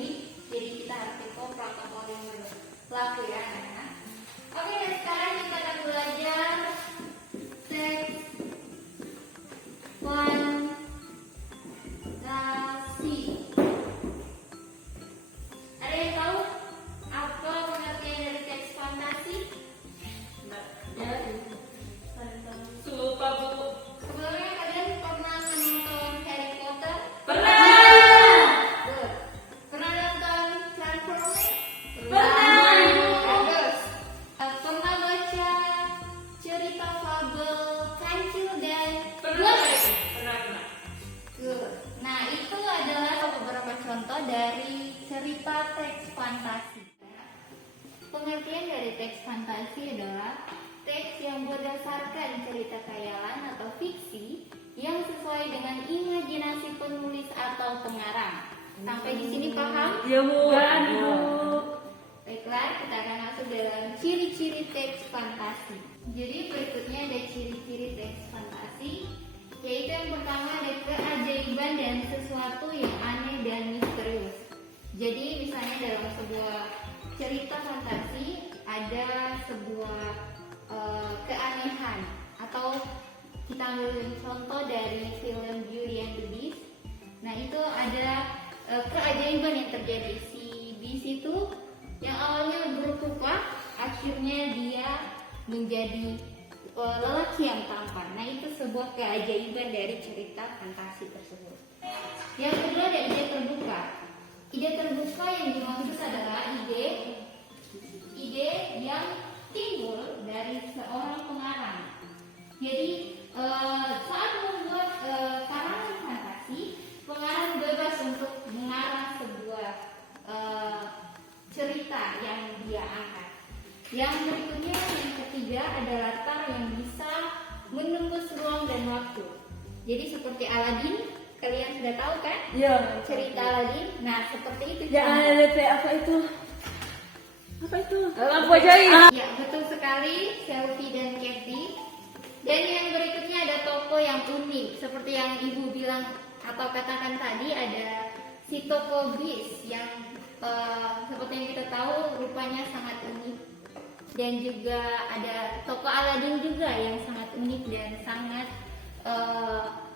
ini, jadi kita harus ikut protokol yang berlaku ya anak-anak. Oke, dan sekarang kita akan belajar teks fantasi. Ada yang tahu apa pengertian dari teks fantasi? Lupa Bu. Sebelumnya kalian pernah menonton Harry Potter? Pernah. Good. Pernah nonton Transformers? Pernah. Bagus. Pernah baca cerita fabel Kancil dan Pernah. Blas? Pernah. Good. Nah, itu adalah beberapa contoh dari cerita teks fantasi. Pengertian dari teks fantasi adalah teks yang berdasarkan cerita khayalan atau fiksi yang sesuai dengan imajinasi penulis atau pengarang. Sampai di sini paham? Iya Bu. Baiklah, kita akan masuk dalam ciri-ciri teks fantasi. Jadi berikutnya ada ciri-ciri teks fantasi, yaitu yang pertama ada keajaiban dan sesuatu yang aneh dan misterius. Jadi misalnya dalam sebuah cerita fantasi ada sebuah keanehan, atau kita ambil contoh dari film Beauty and the Beast. Nah itu ada keajaiban yang terjadi. Si Beast itu yang awalnya berkupak, akhirnya dia menjadi lelaki yang tampan. Nah itu sebuah keajaiban dari cerita fantasi tersebut. Yang kedua ada ide terbuka. Ide terbuka yang dimaksud adalah ide yang timbul dari seorang pengarang. Jadi saat membuat karangan fantasi, pengarang bebas untuk mengarang sebuah cerita yang dia angkat. Yang berikutnya, yang ketiga ada latar yang bisa menembus ruang dan waktu. Jadi seperti Aladin, kalian sudah tahu kan? Iya. Cerita Aladin. Nah seperti itu. Yang ada apa itu? Apa itu? Lampu ajaib. Ya, betul sekali, Selfie dan Kathy. Dan yang berikutnya ada toko yang unik, seperti yang Ibu bilang atau katakan tadi, ada si toko bis yang seperti yang kita tahu rupanya sangat unik. Dan juga ada toko Aladin juga yang sangat unik dan sangat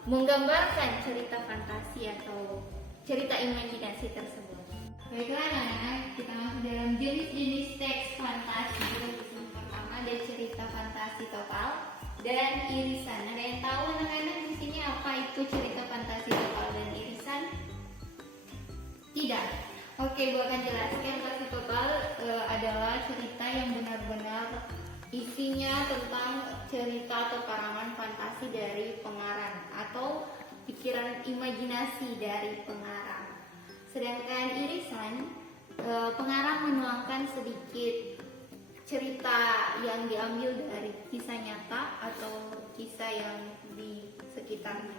menggambarkan cerita fantasi atau cerita imajinasi tersebut. Baiklah anak-anak, kita masuk dalam jenis-jenis teks fantasi. Yang pertama ada cerita fantasi total dan irisan. Ada yang tahu anak-anak di sini apa itu cerita fantasi total dan irisan? Tidak. Oke, Bu akan jelaskan. Fantasi total adalah cerita yang benar-benar isinya tentang cerita atau karangan fantasi dari pengarang atau pikiran imajinasi dari pengarang. Sedangkan irisan, pengarang menuangkan sedikit cerita yang diambil dari kisah nyata atau kisah yang di sekitarnya.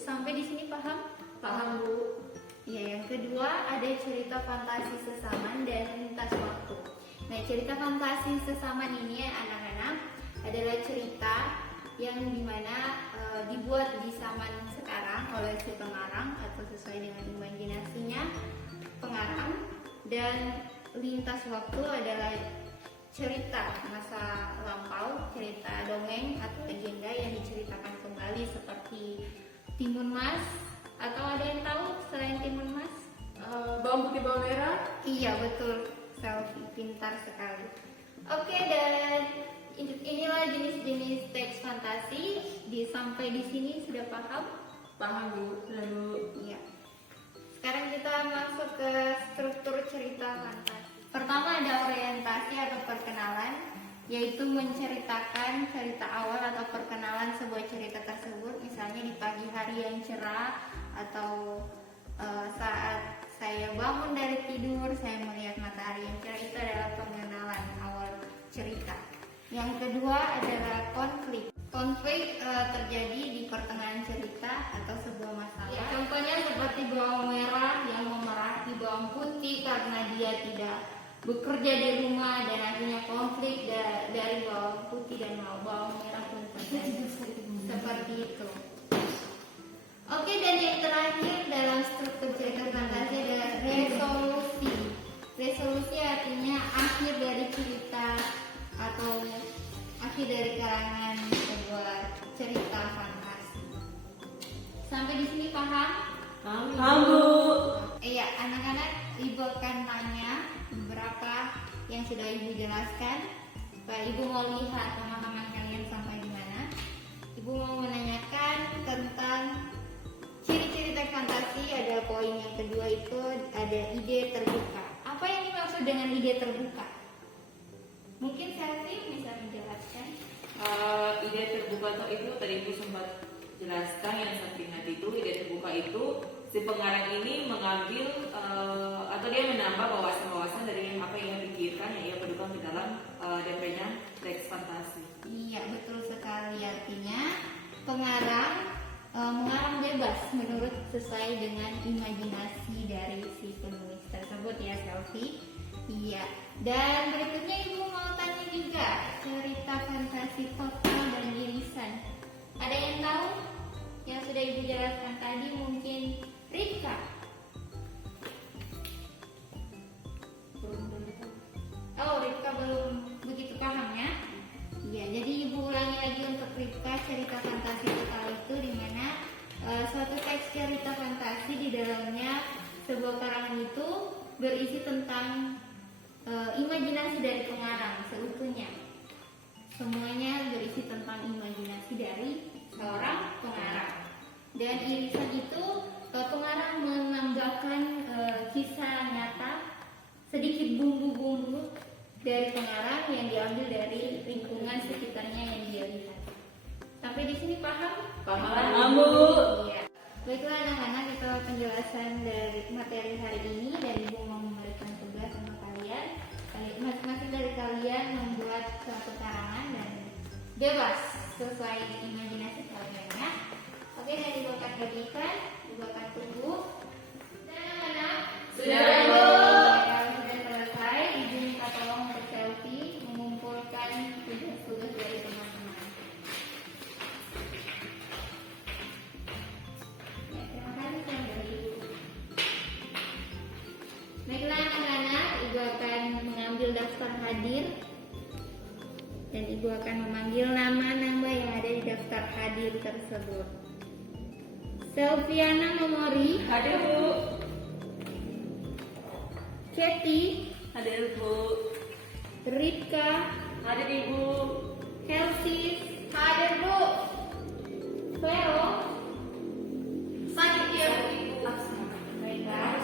Sampai di sini paham? Paham Bu. Ya, yang kedua ada cerita fantasi sesaman dan lintas waktu. Nah, cerita fantasi sesaman ini anak-anak adalah cerita yang dimana dibuat di zaman sekarang oleh si pengarang atau sesuai dengan imajinasinya pengarang. Dan lintas waktu adalah cerita masa lampau, cerita dongeng atau legenda yang diceritakan kembali seperti Timun Mas. Atau ada yang tahu selain Timun Mas? Bawang putih bawang merah. Iya betul, Selfie, pintar sekali. Oke, dan inilah jenis-jenis teks fantasi. Sampai di sini sudah paham? Paham Bu. Sudah Bu. Iya. Sekarang kita masuk ke struktur cerita fantasi. Pertama ada orientasi atau perkenalan, yaitu menceritakan cerita awal atau perkenalan sebuah cerita tersebut. Misalnya di pagi hari yang cerah atau saat saya bangun dari tidur, saya melihat matahari yang cerah. Itu adalah pengenalan awal cerita. Yang kedua adalah konflik. Konflik terjadi di pertengahan cerita atau sebuah masalah. Ya, contohnya seperti bawang merah yang memarahi bawang putih karena dia tidak bekerja di rumah dan akhirnya konflik dari bawang putih dan bawang merah pun terjadi. Seperti itu. Oke, dan yang terakhir dalam struktur cerita fantasi adalah Ibu akan tanya beberapa yang sudah Ibu jelaskan. Supaya Ibu mau lihat pemahaman kalian sampai di mana. Ibu mau menanyakan tentang ciri-ciri teks fantasi. Ada poin yang kedua itu ada ide terbuka. Apa yang dimaksud dengan ide terbuka? Mungkin Selvi bisa menjelaskan. Ide terbuka itu tadi Ibu sempat jelaskan, yang saya ingat itu ide terbuka itu si pengarang ini mengambil atau dia menambah wawasan-wawasan dari apa yang ia pikirkan yang ia perlukan di dalam DP-nya teks fantasi. Iya, betul sekali. Artinya pengarang mengarang bebas menurut sesuai dengan imajinasi dari si penulis tersebut ya, Selvi. Iya. Dan berikutnya Ibu mau tanya juga cerita fantasi total dan irisan. Ada yang tahu? Yang sudah Ibu jelaskan tadi mungkin Rika. Oh, Rika belum begitu paham ya? Iya, jadi Ibu ulangi lagi untuk Rika. Cerita fantasi total itu dimana suatu teks cerita fantasi di dalamnya sebuah karangan itu berisi tentang imajinasi dari pengarang seutuhnya. Semuanya berisi tentang imajinasi dari seorang pengarang. Dan irisan itu pengarang menambahkan kisah nyata, sedikit bumbu-bumbu dari pengarang yang diambil dari lingkungan sekitarnya yang dia lihat. Sampai di sini paham? Paham, Bu. Iya. Baiklah anak-anak, itu penjelasan dari materi hari ini, dan Ibu mau memberikan tugas sama kalian. Masing-masing dari kalian membuat suatu karangan dan bebas sesuai imajinasi kalian ya. Oke, dan Ibu akan bagikan, Ibu akan tunggu. Dan anak-anak Sudah, Bu. Sudah selesai. Ibu minta tolong untuk Selvi mengumpulkan tugas-tugas dari teman-teman. Ya, terima kasih yang dari Ibu. Baiklah anak-anak, Ibu akan mengambil daftar hadir dan Ibu akan memanggil nama-nama yang ada di daftar hadir tersebut. Selviana Memori, Hadir, Bu. Kathy, Hadir, Bu. Rika, Hadir, Ibu. Kelsey, hadir Bu. Vero, sakit ya Bu. Baiklah.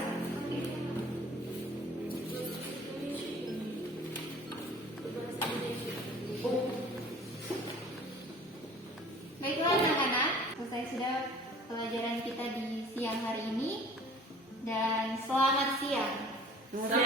Baiklah anak-anak, selesai sudah pelajaran kita di siang hari ini, dan selamat siang. Selamat